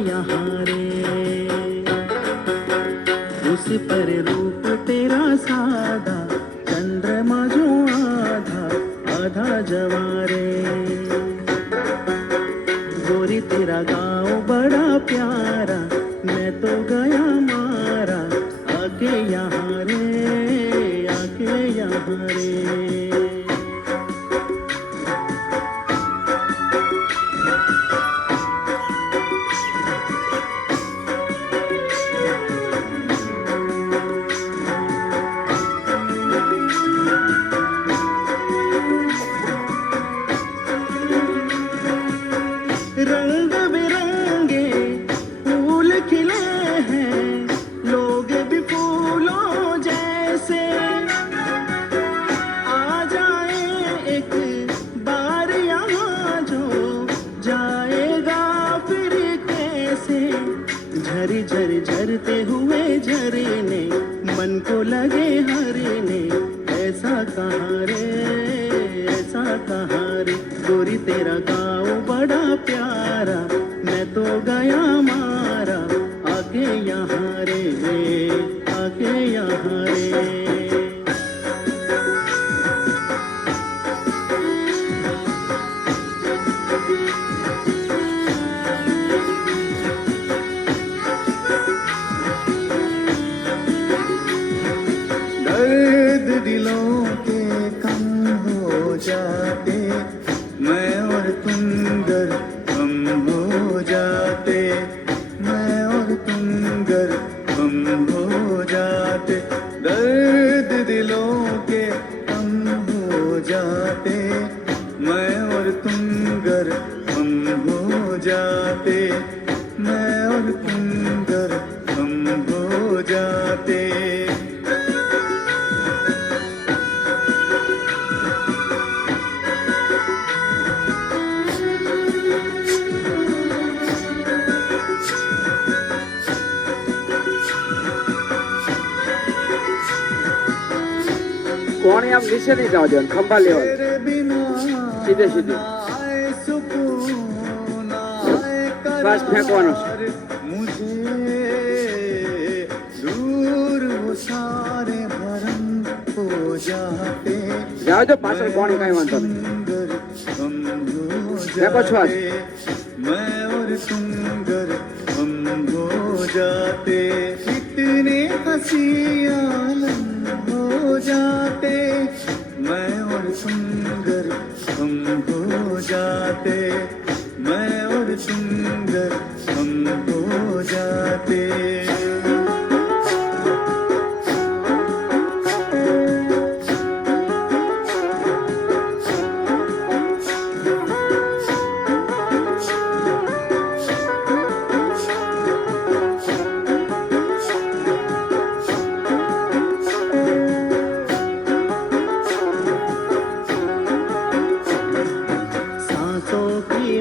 यहाँ रे उस पर रूप तेरा सादा, चंद्रमा जो आधा आधा जवारे। गोरी तेरा गाँव बड़ा प्यारा, मैं तो गया मारा, आके यहाँ रे, आके यहाँ रे। रंग बिरंगे फूल खिले हैं, लोग भी फूलों जैसे। आ जाए एक बार यहाँ, जो जाएगा फिर कैसे। झर झर झरते हुए झरने, मन को लगे हरने, ऐसा कहाँ रे, ऐसा कहाँ रे। गोरी तेरा गाँव बड़ा प्यारा, मैं तो गया मारा, आके यहाँ रे, आके यहाँ रे। दर्द दिलों के कम हो जाते, मैं और तुम गर हम हो जाते, मैं और तुम गर हम हो जाते। दर्द दिलों के कम हो जाते, मैं और तुम गर हम हो जाते, मैं और तुम गर हम हो जाते। कोने आप नीचे नहीं जाओ, जन खंबा ले सीधे सीधे श्वास फेंकवानो मुझे दूर वो सारे भरम हो जाते। जाओ तो पाछળ कोने काई वांधो फेंको श्वास। मैं और तुम गर हम हो जाते, कितने हंसी आलम हो जाते, मैं और तुम गर हम हो जाते, मैं और तुम गर हम हो जाते।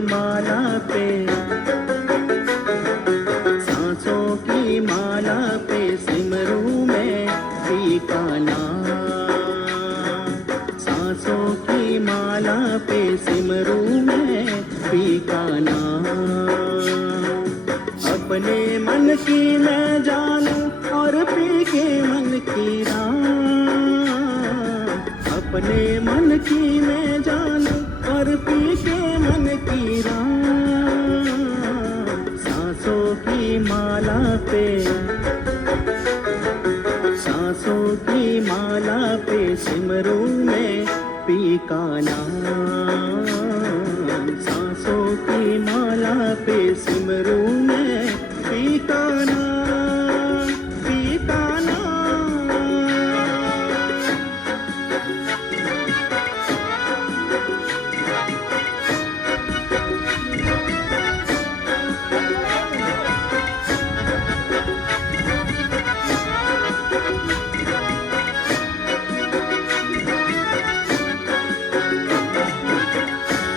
माला पे, सांसों की माला पे सिमरू में फीका नाम। सांसों की माला पे सिमरू में फीका नाम। अपने मन की मैं जानूं और पी के मन की राम। अपने मन की मैं जानूं और पी के मन की राम। सांसों की माला पे, सांसों की माला पे सिमरू में पी का नाम। सांसों की माला पे सिमरू में पी का नाम, पी का नाम।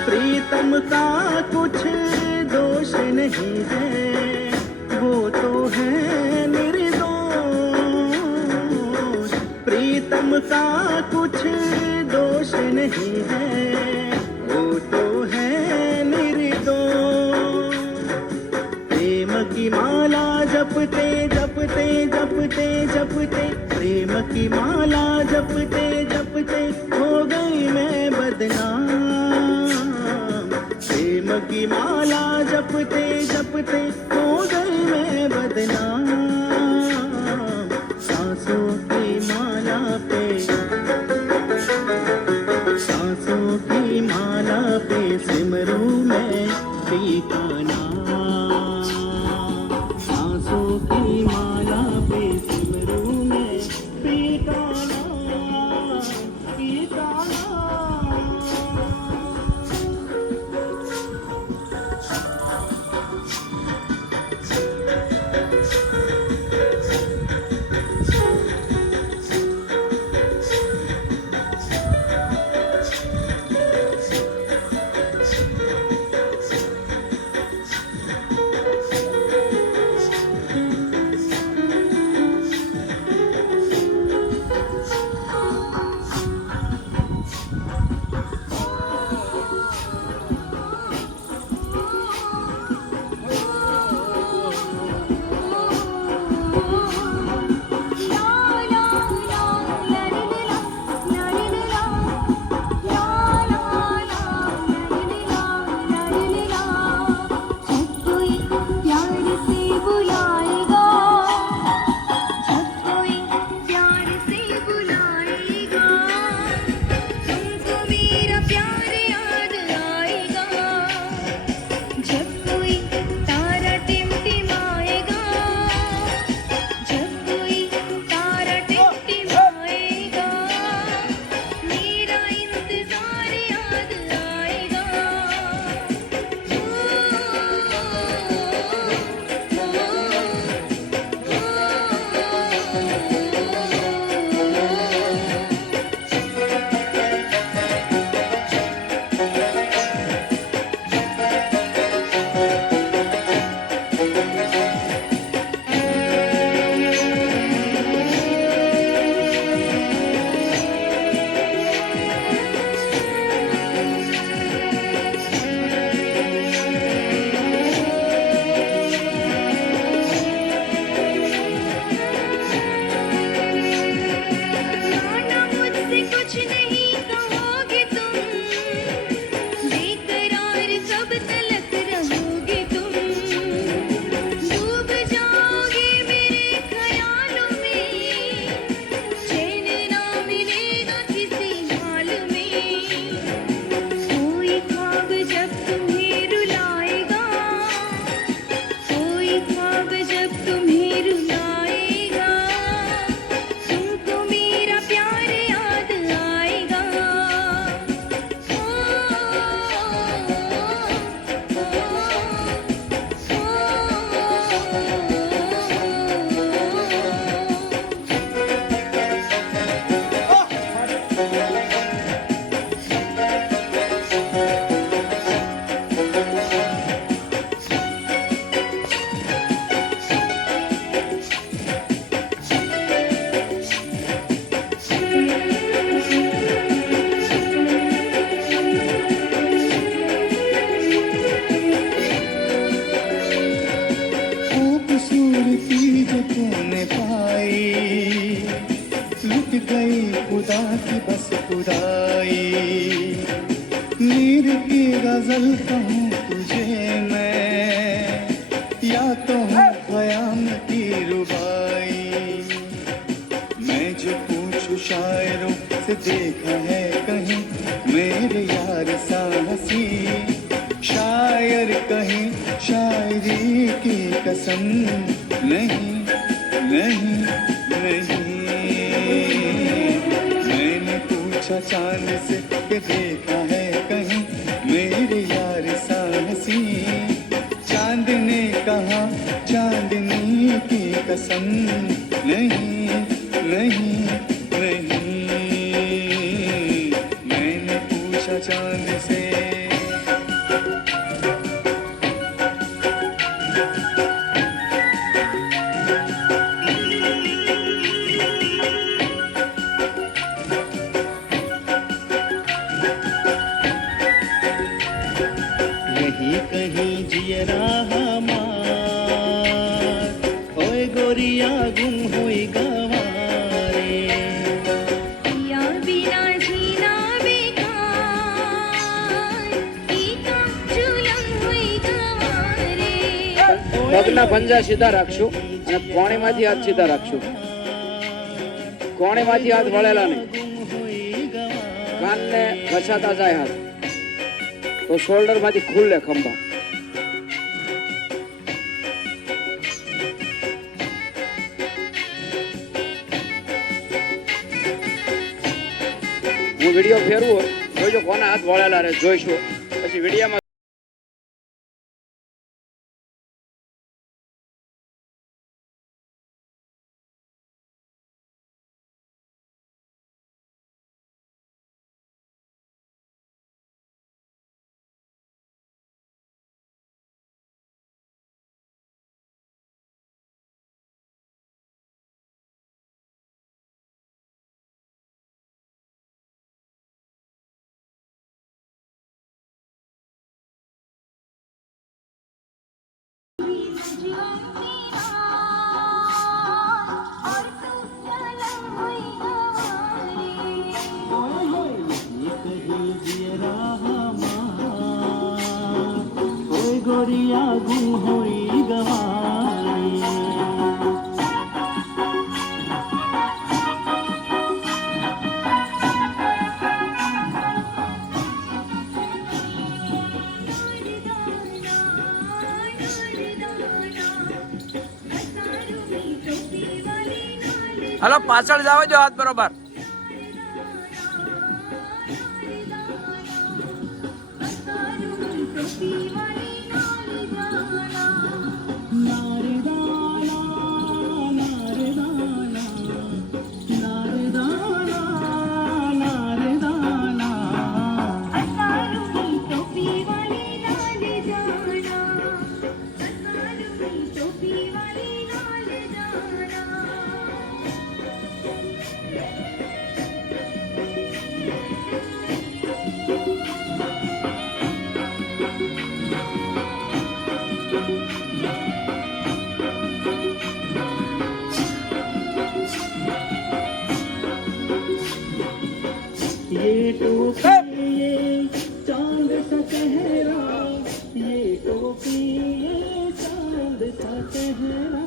प्रीतम का कुछ दोष नहीं है, की माला जपते जपते जपते जपते, प्रेम की माला जपते जपते हो गई मैं बदनाम। प्रेम की माला जपते जपते हो गई मैं बदनाम। सांसों की माला पे, सांसों की माला पे सिमरू मैं पीका नाम। सांसों की माला पे सिमरू मैं पीका नाम, पीका नाम। खुदा की बस खुदाई, मीर की गजल कहूँ तुझे मैं, या तो हूँ ख़याम की रुबाई। मैं जो पूछूं शायरों से देखा है कहीं मेरे यार सा हंसी, शायर कहीं शायरी की कसम नहीं नहीं नहीं। मैंने पूछा चांद से कि देखा है कहीं मेरे यार सा हंसी, चांद ने कहा चांदनी की कसम नहीं नहीं नहीं। मैंने पूछा चांद से कहीं जियरा हमारा गोरिया गुम हुई गवारे पिया बिना जीना बेकार कीका जुलम हुई गवारे પગના પંજા સીધા રાખશું અને કોણીમાંથી હાથ સીધા રાખશું. કોણીમાંથી હાથ વળેલા નહીં. કાનને ઘસાતા જાય હાથ તો શોલ્ડર માંથી ખુલ્લે ખંભા. હું વિડીયો ફેરવું જોઈજો કોના હાથ વળેલા રહે જોઈશું પછી વિડીયોમાં. और तू जलम हुई गवारे गोरिया गुम हुई गवारे હલો પાછળ જાવ જો હાથ બરોબર. ये टोपी ये चांद सा चेहरा ये टोपी ये चांद सा चेहरा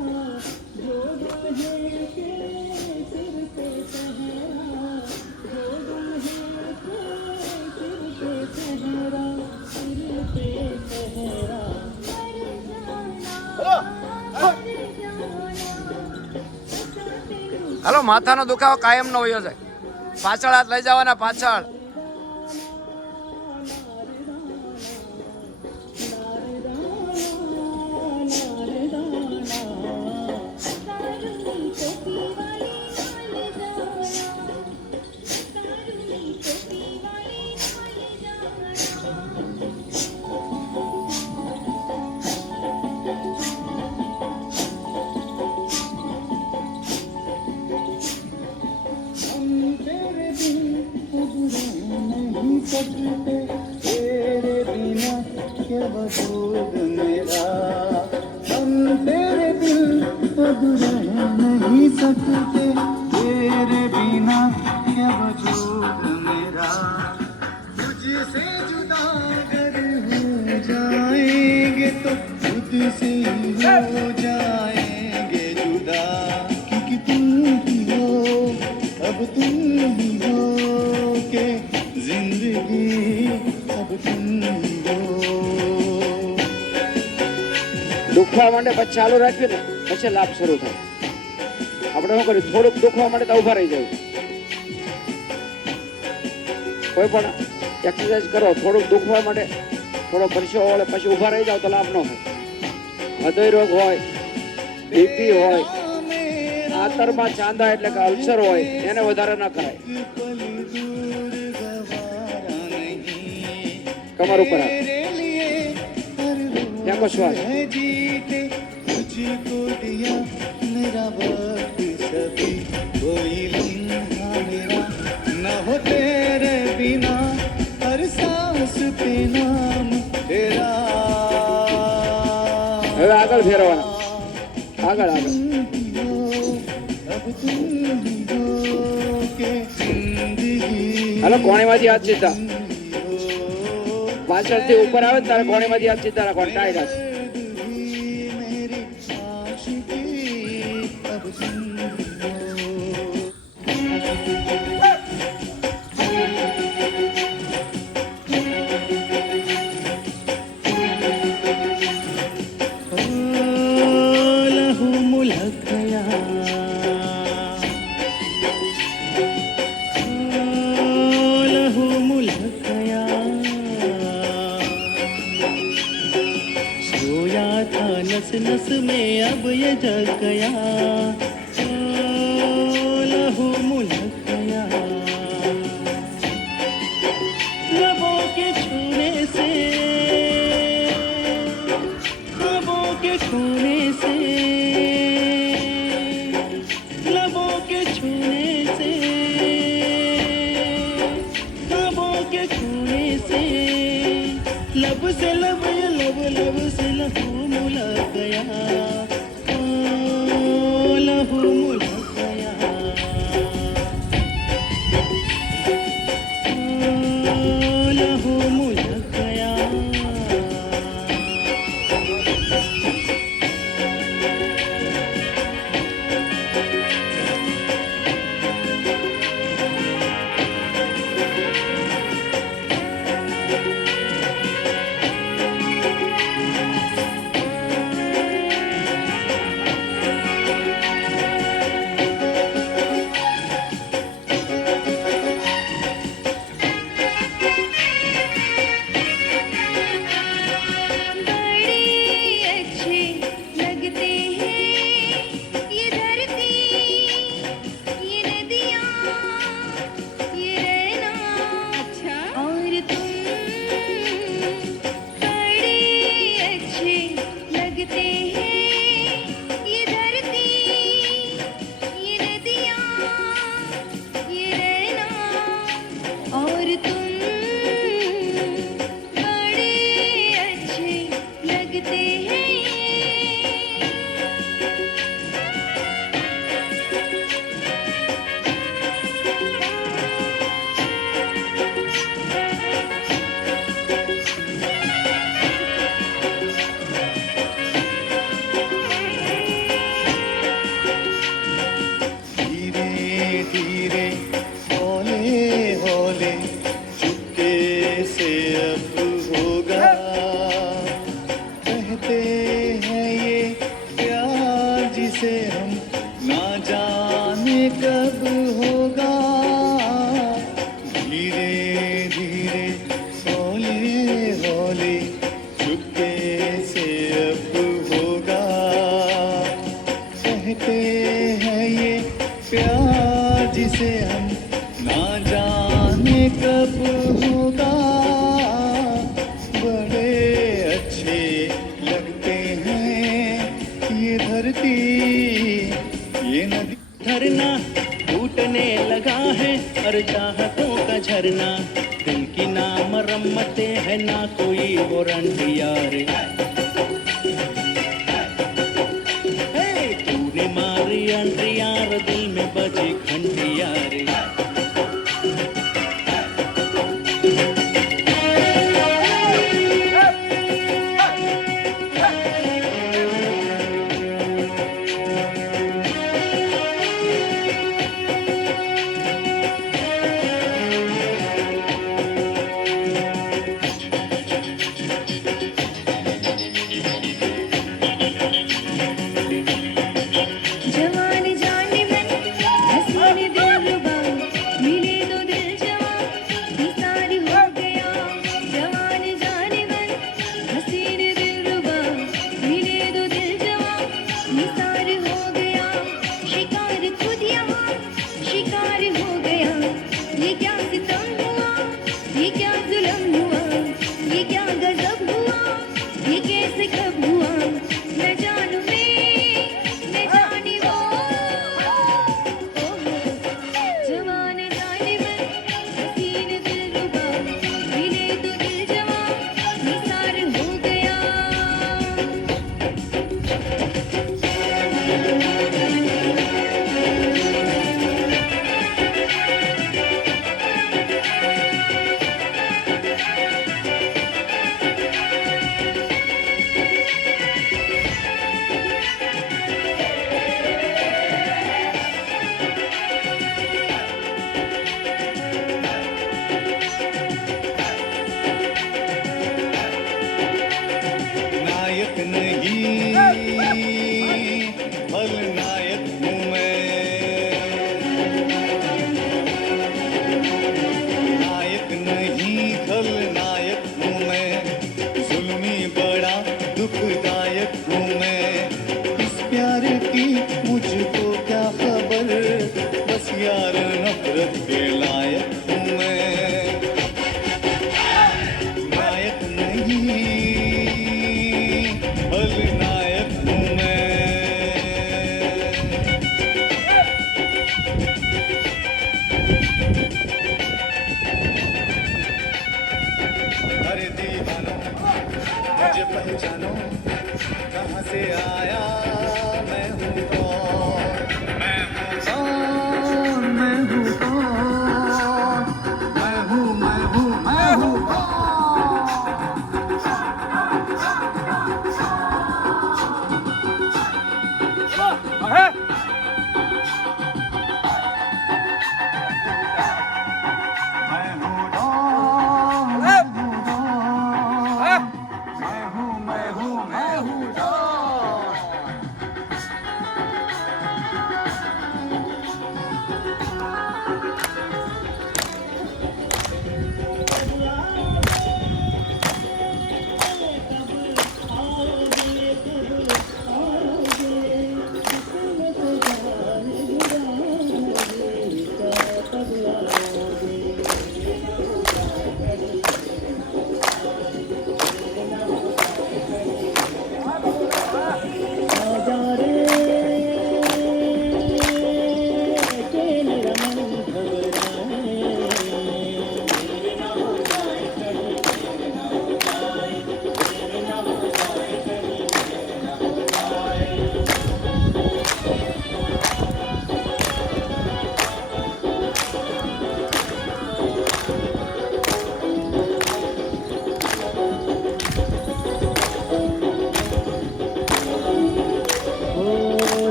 जो दुल्हे के सिर पे चेहरा जो दुल्हे के सिर पे चेहरा सिर पे चेहरा હલો માથાનો દુખાવો કાયમ નો હોય જાય. પાછળ હાથ લઈ જવાના પાછળ. तेरे बिना क्या वजूद मेरा हम तेरे दिल अब रह नहीं सकते तेरे बिना क्या वजूद मेरा तुझसे जुदा अगर हो जाएंगे तो खुद से हो जाएंगे जुदा क्योंकि तुम ही हो अब तुम ही हो के जिंदगी अब तुम ही हो. દુખવા માંડે પછી ચાલુ રાખ્યું ને પછી લાભ શરૂ થાય. આપણે શું કર્યું થોડુંક દુખવા માંડે તો ઉભા રહી જાય. કોઈ પણ એક્સરસાઇઝ કરો થોડુંક દુખવા માંડે થોડો પરસેવો વળે પછી ઉભા રહી જાવ તો લાભ ન થાય. હૃદય રોગ હોય બીપી હોય આંતરમાં ચાંદા એટલે કે અલ્સર હોય એને વધારે ના કરાય. કમર ઉપર ફેંકો શ્વાસ. तुझको दिया मेरा वक्त सभी कोई लम्हा मेरा न हो तेरे बिना हर सांस पे नाम तेरा. હવે આગળ ફેરવાના આગળ આગળ अब तुम ही हो के जिंदगी હાલો કોણીમાંથી હાથ સીધા પાછળથી ઉપર આવે ને તારે કોણીમાંથી હાથ સીધા રાખવા ટાઈ રાખ मेरी आशिकी अब तुम हो लहू मुलक गया लहू मुलक गया सोया था नस नस में अब ये जग गया लहू मुलक गया लबों के छूने से लबों के छूने से लबों के छूने से लबों के छूने से लब से लब ये लब लब से लहू मुलक गया लहू मुलक गया लहू मुलक गया बड़े अच्छे लगते हैं ये धरती ये नदियाँ ये रहना अच्छा और तुम बड़े अच्छे लगते हैं ये धरती ये नदियाँ ये रहना और तुम बड़े अच्छे लगते हैं धीरे धीरे हौले हौले चुपके से अब होगा कहते हैं ये प्यार जिसे हम ना जाने कब होगा धीरे धीरे हौले हौले चुपके से अब होगा कहते हैं ये प्यार जिसे हम ना जाने कब होगा बड़े अच्छे लगते हैं ये धरती ये नदी धरना टूटने लगा है और चाहतों का झरना दिल की ना मरम्मतें है ना कोई वारंटी यार तूने मारी अंटियार दिल में बजी घंटियार जवानी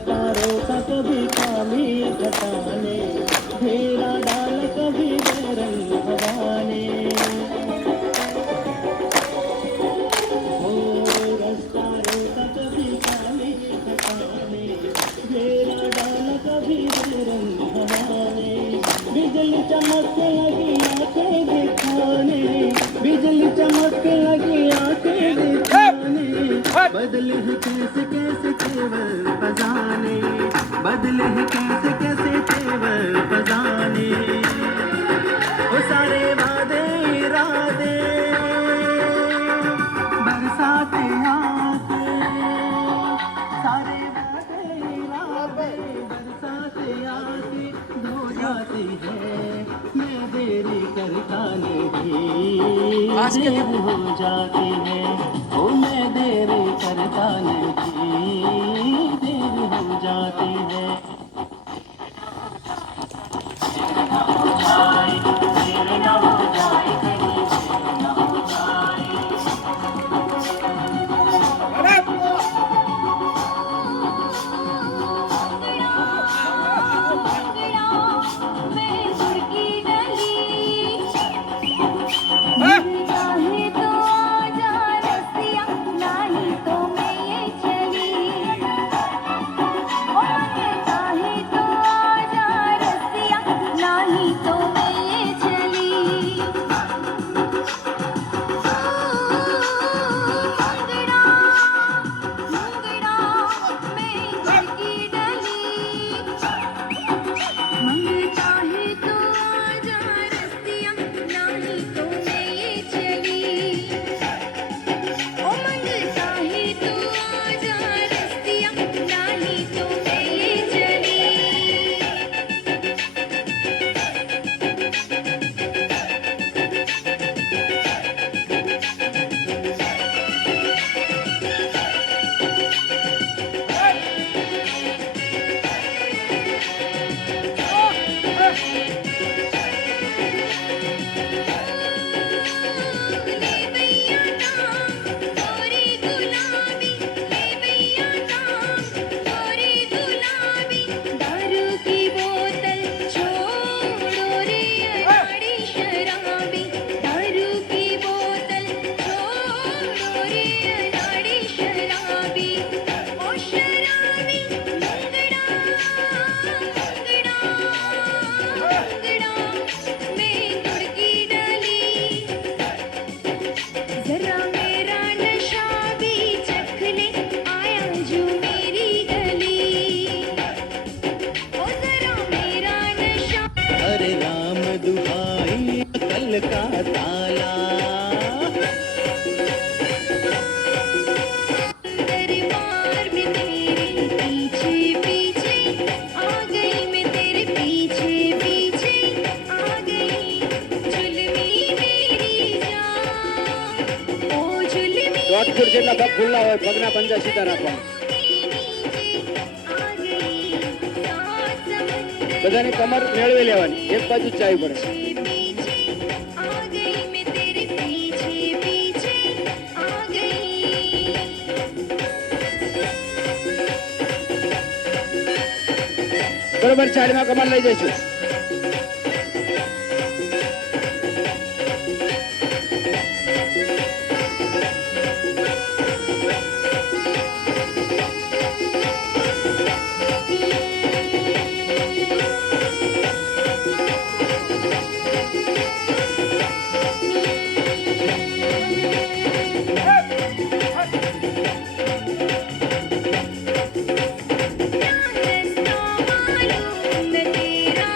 रास्ता रोका कभी काली घटाने, घेरा डाल कभी बेरंग हवा ने। ओ रास्ता रोका कभी काली घटाने, घेरा डाल कभी बेरंग हवा ने। बिजली चमकने लगी आंखें दिखाने, बिजली चमकने लगी आंखें दिखाने। बदले हैं कैसे कैसे तेवर खजाने, बदले हैं कैसे कैसे तेवर खजाने। वो सारे वादे इरादे बरसाते आके, सारे वादे इरादे बरसाते आके धो जाती है। मैं देरी करता नहीं, देर हो जाती है। ओ मैं देरी करता नहीं, देर हो जाती है। देर न हो जाए कहीं, देर न हो जाए। मैं गुड़की डली, चाहे तो आजा रसिया, नहीं तो मैं ये चली। ओ मैं चाहे तो आजा रसिया, नहीं तो मैं ये चली। मुंगड़ा मुंगड़ा मैं गुड़की डली, मंग चाहे तो आजा रसिया, नहीं तो मैं ये चली। ओ मंग चाहे तो आजा रसिया, नहीं तो मैं ये चली। ले भैया नाम गोरी गुलाबी, ले भैया नाम गोरी गुलाबी। दारू की बोतल छोड़ो रे अनाड़ी शराबी, दारू की बोतल छोड़ो रे अनाड़ी शराबी। ओ शराबी मुंगड़ा मुंगड़ा मुंगड़ा मैं गुड़की डली। जरा मेरा नशा भी चख ले, आया जो मेरी गली। ओ जरा मेरा नशा। अरे राम दुहाई अकल का ताला, दरबार में तेरे पीछे पीछे आ गई, मैं तेरे पीछे पीछे आ गई। जुल्मी मेरी जान, ओ जुल्मी 1.5 ફૂટ જેટલા પગ ખુલ્લા હોય, પગના પંજા સીધા રાખવાના। आ गई सात समंदर બધાની કમર મેળવી લેવાની, એક બાજુ જ ચાવી પડે। पीछे आ गई, मैं तेरे पीछे पीछे आ गई। બરોબર, સાઈડમાં કમર લઈ જઈશું। रास्ता मालूम न तेरा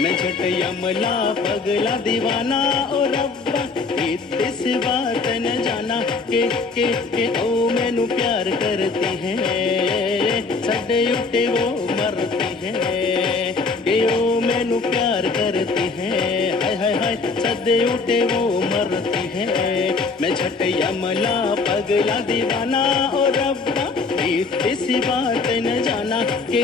मैं झट यमला पगला दीवाना ओ रब्बा इस बात न जाना के ओ मैनू प्यार करती है सड़े उठे वो मरती है के ओ मैनू प्यार करती है हाय हाय हाय सड़े उठे वो मरती है मैं झट यमला पगला दीवाना ओ रब्बा इस बात न जाना के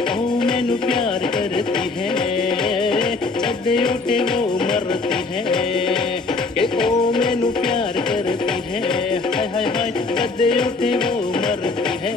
ओ मैनू प्यार करती है सड़े उठे वो मरती है के ओ मैनू प्यार करती है हाय हाय हाय सड़े उठे वो मरती है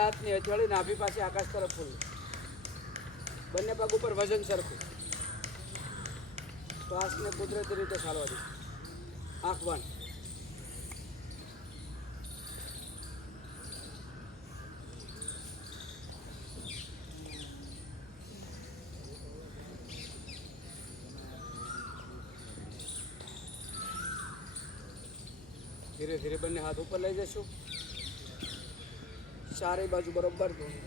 હાથની હથેળી નાભી પાસે આકાશ તરફ ફૂલ બંને પગ ઉપર વજન સરખું શ્વાસને કુદરતી રીતે ચાલવા દે આંખ બંધ ધીરે ધીરે બંને હાથ ઉપર લઈ જશું. ચારે બાજુ બરોબર ધોઈ.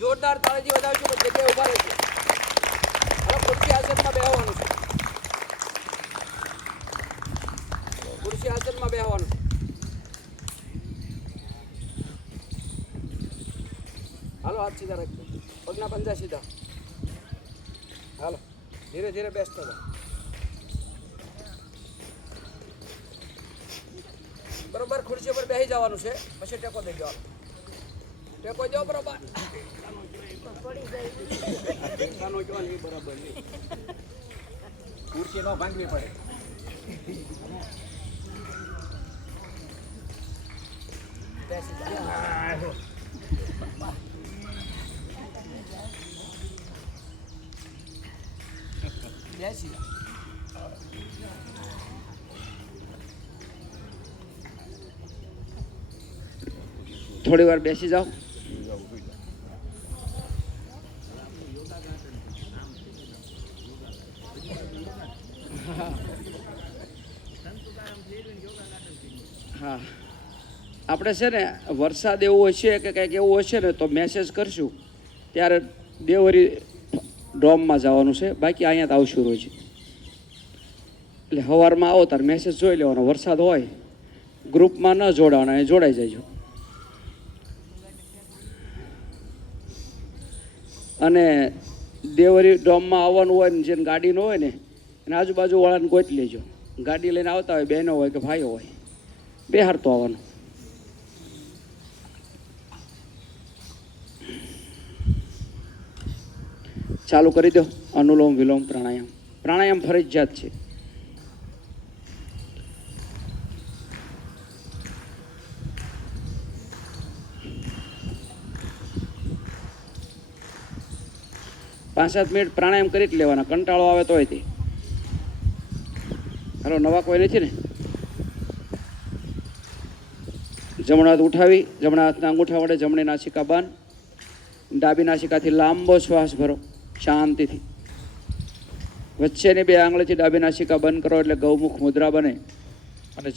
જોરદાર તાળીથી વધાવજો. જગ્યાએ ઉભા રહેજો. હવે ખુરશી આસનમાં બેહવાનું છે. ખુરશી આસનમાં બેહવાનું છે. હાલો હાથ સીધા રાખજો. પગના પંજા સીધા. હાલો ધીરે ધીરે બેસતા જાઓ. બરોબર ખુરશી ઉપર બેસી જવાનું છે. પછી ટેકો દઈ જવાનો. ટેકો દો બરોબર. કાનો જો નહીં બરાબર નહીં. ખુરશી ન ભાંગવી પડે. બેસી જાઓ. બેસી જાઓ. થોડી વાર બેસી જાઓ. હા આપણે છે ને વરસાદ એવો હશે કે કંઈક એવું હશે ને તો મેસેજ કરશું ત્યારે દેવરી ડોમમાં જવાનું છે. બાકી અહીંયા તો આવશું રોજ. એટલે સવારમાં આવો તાર મેસેજ જોઈ લેવાનો. વરસાદ હોય ગ્રુપમાં ન જોડાવાના, જોડાઈ જજો. અને દેવરી ડોમમાં આવવાનું હોય ને જેને ગાડી ન હોય ને એને આજુબાજુવાળાને ગોતી લેજો. ગાડી લઈને આવતા હોય, બહેનો હોય કે ભાઈઓ હોય, બેહારતો આવવાનું. ચાલુ કરી દો. અનુલોમ વિલોમ પ્રાણાયામ. પ્રાણાયામ ફરજિયાત છે. પાંચ સાત મિનિટ પ્રાણાયામ કરી જ લેવાના. કંટાળો આવે તો હોય તે. હાલો નવા કોઈ નથી ને? જમણો હાથ ઉઠાવી જમણા હાથના અંગૂઠા વડે જમણી નાસિકા બંધ. ડાબી નાસિકાથી લાંબો શ્વાસ ભરો શાંતિથી. વચ્ચેની બે આંગળીથી ડાબી નાસિકા બંધ કરો એટલે ગૌમુખ મુદ્રા બને. અને